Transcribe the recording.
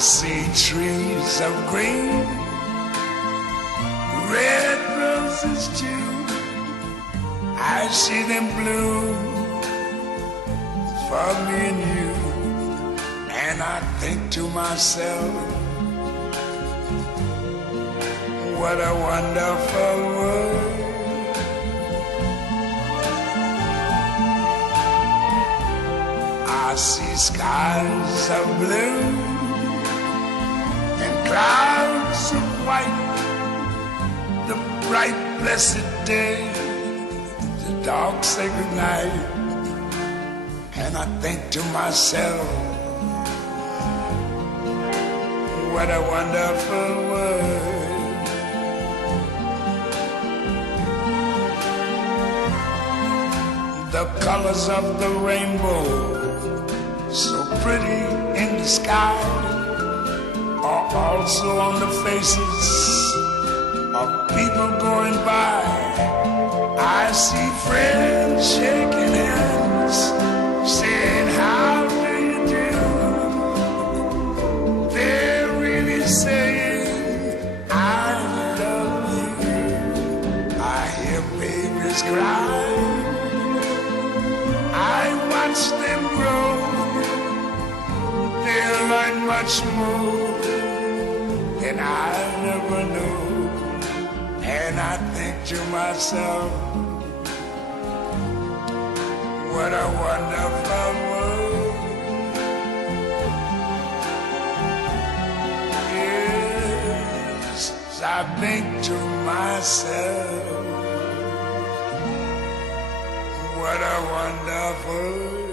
see trees of green, red roses too. I see them bloom for me and you. And I think to myself, what a wonderful world. I see skies of blue and clouds of white, the bright blessed day, the dark sacred night. And I think to myself, what a wonderful world. The colors of the rainbow, so pretty in the sky, are also on the faces of people going by. I see friends shaking hands, saying, how do you do? They're really saying, I love you. I hear babies cry, I watch them grow. They'll learn much more than I never knew. And I think to myself, what a wonderful world. Yes, I think to myself, what a wonderful world.